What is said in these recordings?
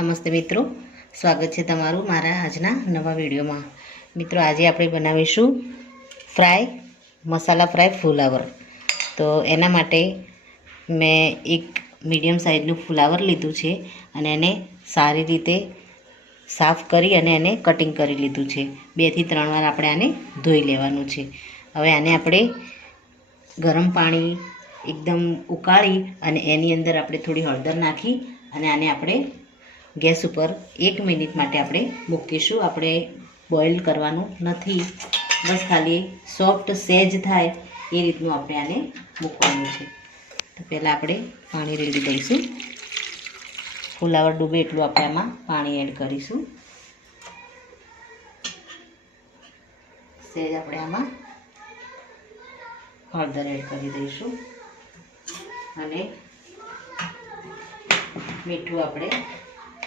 નમસ્તે મિત્રો, સ્વાગત છે તમારું મારા આજના નવા વિડીયોમાં। મિત્રો આજે આપણે બનાવીશું મસાલા ફ્રાય ફુલાવર। તો એના માટે મેં એક મીડિયમ સાઇઝનું ફુલાવર લીધું છે અને એને સારી રીતે સાફ કરી અને એને કટિંગ કરી લીધું છે। 2 થી 3 વાર આપણે આને ધોઈ લેવાનું છે। હવે આને આપણે ગરમ પાણી એકદમ ઉકાળી અને એની અંદર આપણે થોડી હળદર નાખી અને આને આપણે ગેસ ઉપર 1 મિનિટ માટે આપણે મૂકીશું। આપણે બોઇલ કરવાનું નથી, બસ ખાલી સોફ્ટ સેજ થાય એ રીતનું આપણે આને મૂકવાનું છે। તો પહેલાં આપણે પાણી રેડી દઈશું। ફુલાવર ડૂબે એટલું આપણે આમાં પાણી એડ કરીશું। સેજ આપણે આમાં હળદર એડ કરી દઈશું અને મીઠું આપણે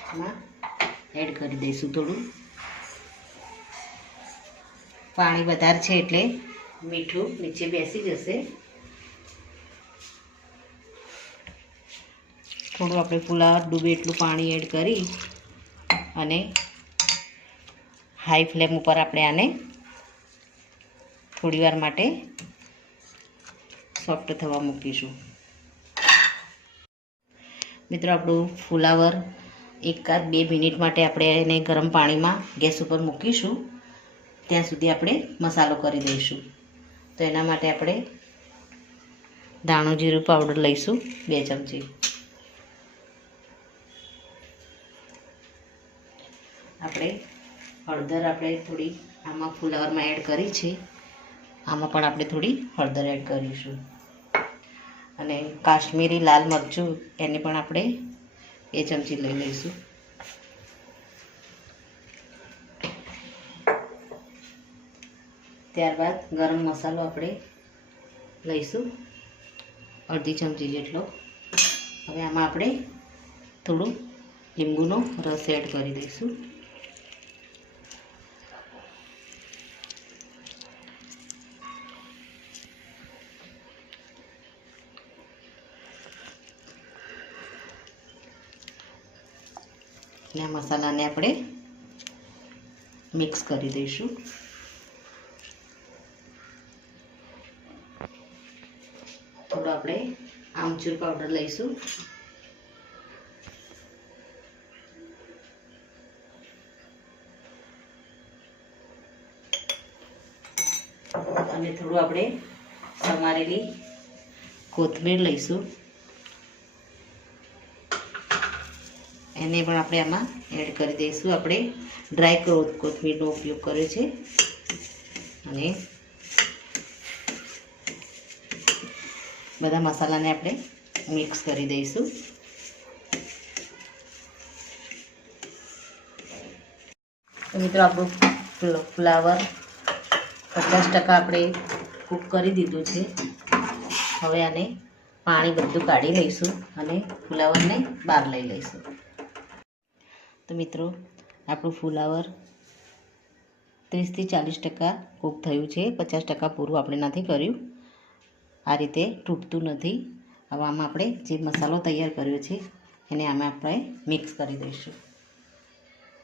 આમાં એડ કરી દઈશું। થોડું પાણી વધારે છે એટલે મીઠું નીચે બેસી જશે। થોડું આપણે ફુલાવર ડૂબે એટલું પાણી એડ કરી અને હાઈ ફ્લેમ ઉપર આપણે આને થોડી વાર માટે સોફ્ટ થવા મૂકીશું। મિત્રો આપણું ફુલાવર 1-2 મિનિટ માટે આપણે એને ગરમ પાણીમાં ગેસ ઉપર મૂકીશું, ત્યાં સુધી આપણે મસાલો કરી દઈશું। તો એના માટે આપણે ધાણું જીરું પાવડર લઈશું 2 ચમચી। આપણે હળદર આપણે થોડી આમાં ફુલાવરમાં એડ કરી છે, આમાં પણ આપણે થોડી હળદર એડ કરીશું અને કાશ્મીરી લાલ મરચું એને પણ આપણે 2 ચમચી લઈ લઈશું। ત્યારબાદ ગરમ મસાલો આપણે લઈશું 1/2 ચમચી જેટલો। હવે આમાં આપણે થોડું લીંબુનો રસ એડ કરી દઈશું। અને આ મસાલાને આપણે મિક્સ કરી દઈશું। થોડો આપણે આમચૂર પાવડર લઈશું અને થોડું આપણે સમારેલી કોથમીર લઈશું, એને પણ આપણે આમાં એડ કરી દઈશું। આપણે ડ્રાય કોથમીરનો ઉપયોગ કર્યો છે અને બધા મસાલાને આપણે મિક્સ કરી દઈશું। તો મિત્રો આપણું ફુલાવર 50% આપણે કૂક કરી દીધું છે। હવે આને પાણી બધું કાઢી લઈશું અને ફુલાવરને બહાર લઈ લઈશું। તો મિત્રો આપણું ફુલાવર 30 થી 40% કૂક થયું છે, 50% પૂરું આપણે નથી કર્યું। આ રીતે તૂટતું નથી। હવે આમાં આપણે જે મસાલો તૈયાર કર્યો છે એને આમાં આપણે મિક્સ કરી દઈશું।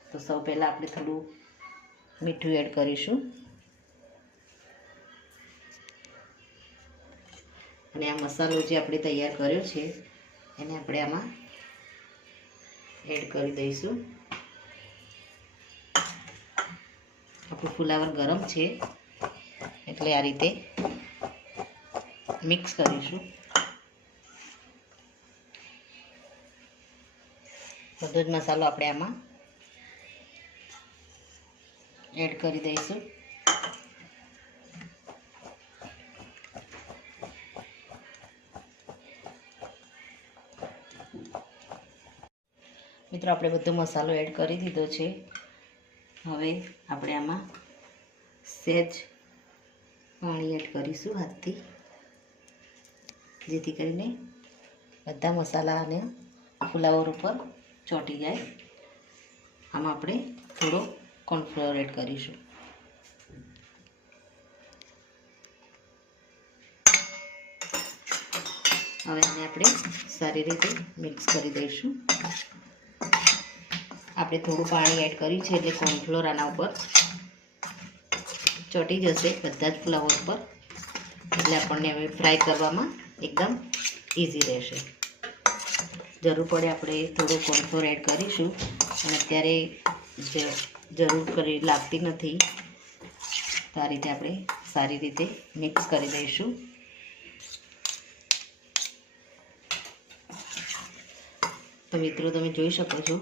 તો સૌ પહેલાં આપણે થોડું મીઠું એડ કરીશું અને આ મસાલો જે આપણે તૈયાર કર્યો છે એને આપણે આમાં એડ કરી દઈશું। આપણું ફુલાવર ગરમ છે એટલે આ રીતે મિક્સ કરીશું। બધો જ મસાલો આપણે આમાં એડ કરી દઈશું। મિત્રો આપણે બધો મસાલો એડ કરી દીધો છે। હવે આપણે આમાં સહેજ પાણી એડ કરીશું હાથથી, જેથી કરીને બધા મસાલા અને ફુલાવર ઉપર ચોંટી જાય। આમાં આપણે થોડો કોર્નફ્લોર એડ કરીશું। હવે આને આપણે સારી રીતે મિક્સ કરી દઈશું। આપણે થોડું પાણી એડ કર્યું છે એટલે કોર્નફ્લોર આના ઉપર ચોંટી જશે બધા જ ફ્લાવર પર, એટલે આપણને હવે ફ્રાય કરવામાં એકદમ ઇઝી રહેશે. જરૂર પડે આપણે થોડો કોર્નફ્લોર એડ કરીશું, અને અત્યારે જરૂર કરી લાગતી નથી, તો આ રીતે આપણે સારી રીતે મિક્સ કરી દઈશું. તો મિત્રો તમે જોઈ શકો છો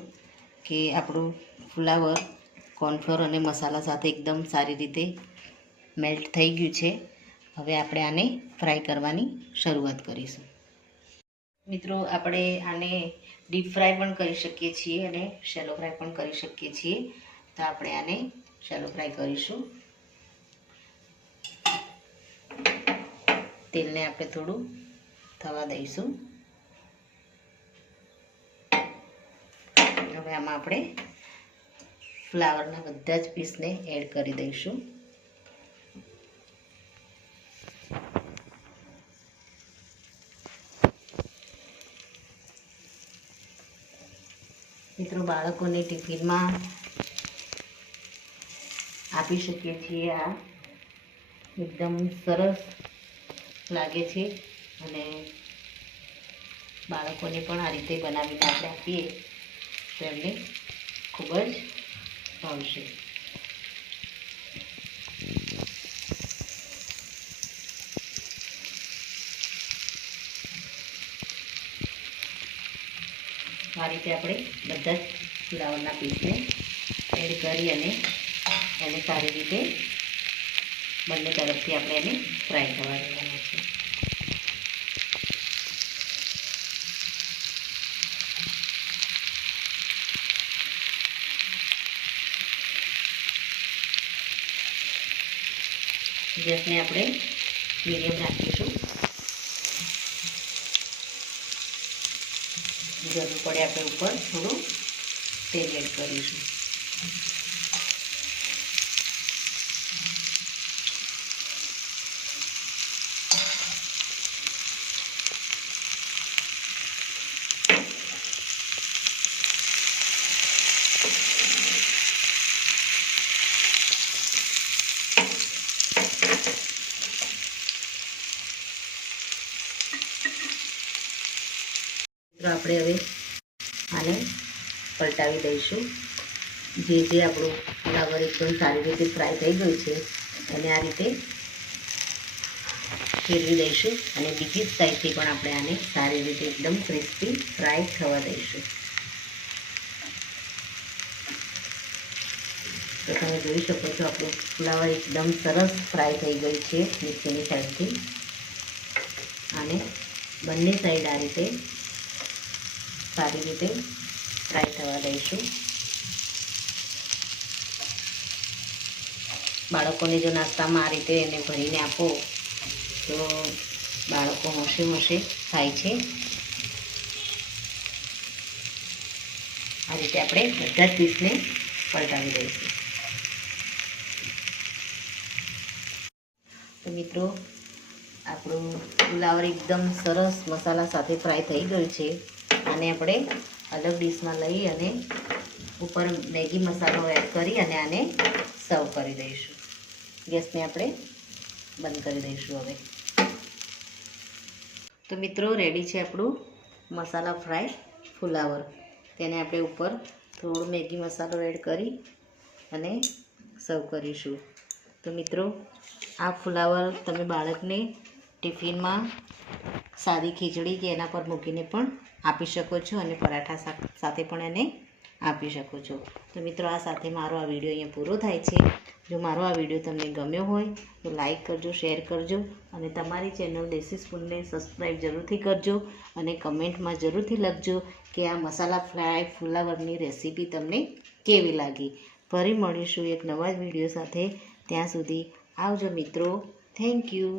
કે આપણું ફ્લાવર કોર્નફ્લોર અને મસાલા સાથે એકદમ સારી રીતે મેલ્ટ થઈ ગયું છે. હવે આપણે આને ફ્રાય કરવાની શરૂઆત કરીશું. મિત્રો આપણે આને ડીપ ફ્રાય પણ કરી શકીએ છીએ અને શેલો ફ્રાય પણ કરી શકીએ છીએ. તો આપણે આને શેલો ફ્રાય કરીશું. તેલને આપણે થોડું થવા દઈશું. હવે આમાં આપણે ફ્લાવરના બધા જ પીસને એડ કરી દઈશું. મિત્રો બાળકોને ટિફિનમાં આપી શકીએ છીએ. આ એકદમ સરસ લાગે છે અને બાળકોને પણ આ રીતે બનાવીને આપણે આપીએ તો એમને ખૂબ જ ભાવશે. આ રીતે આપણે બધા જ ફ્લાવરના પીસને એડ કરી અને એને સારી રીતે બંને તરફથી આપણે એને ફ્રાય થવા દેવાના છે. ગેસને આપણે મીડિયમ રાખીશું. જરૂર પડે આપણે ઉપર થોડું તેલ એડ કરીશું. તો આપણે હવે આને પલટાવી દઈશું. જે આપણું ફ્લાવર એકદમ સારી રીતે ફ્રાય થઈ ગયું છે એને આ રીતે ફેરવી દઈશું અને બીજી સાઈડથી પણ આપણે આને સારી રીતે એકદમ ક્રિસ્પી ફ્રાય થવા દઈશું. તો તમે જોઈ શકો છો આપણું ફ્લાવર એકદમ સરસ ફ્રાય થઈ ગયું છે નીચેની સાઈડથી. આને બંને સાઈડ આ રીતે સારી રીતે ફ્રાય થવા દઈશું. બાળકોને જો નાસ્તામાં આ રીતે એને ભરીને આપો તો બાળકો હોંશે હોંશે ખાય છે. આ રીતે આપણે બધા જ પીસને પલટાવી દઈશું. તો મિત્રો આપણું ફ્લાવર એકદમ સરસ મસાલા સાથે ફ્રાય થઈ ગયું છે. આને આપણે અલગ ડીશમાં લઈ અને ઉપર મેગી મસાલો એડ કરી અને આને સર્વ કરી દઈશું. ગેસને આપણે બંધ કરી દઈશું. હવે તો મિત્રો રેડી છે આપણું મસાલા ફ્રાય ફ્લાવર. તેને આપણે ઉપર થોડો મેગી મસાલો એડ કરી અને સર્વ કરીશું. તો મિત્રો આ ફ્લાવર તમે બાળકને ટિફિનમાં સાદી ખીચડી કે એના પર મૂકીને પણ આપી શકો છો અને પરાઠા સાથે પણ એને આપી શકો છો. તો મિત્રો આ સાથે મારો આ વિડીયો અહીંયા પૂરો થાય છે. જો મારો આ વિડીયો તમને ગમ્યો હોય તો લાઈક કરજો, શેર કરજો અને તમારી ચેનલ દેશી સ્પૂનને સબસ્ક્રાઈબ જરૂરથી કરજો અને કમેન્ટમાં જરૂરથી લખજો કે આ મસાલા ફ્રાય ફ્લાવરની રેસીપી તમને કેવી લાગી. ફરી મળીશું એક નવા જ વિડીયો સાથે. ત્યાં સુધી આવજો મિત્રો. Thank you.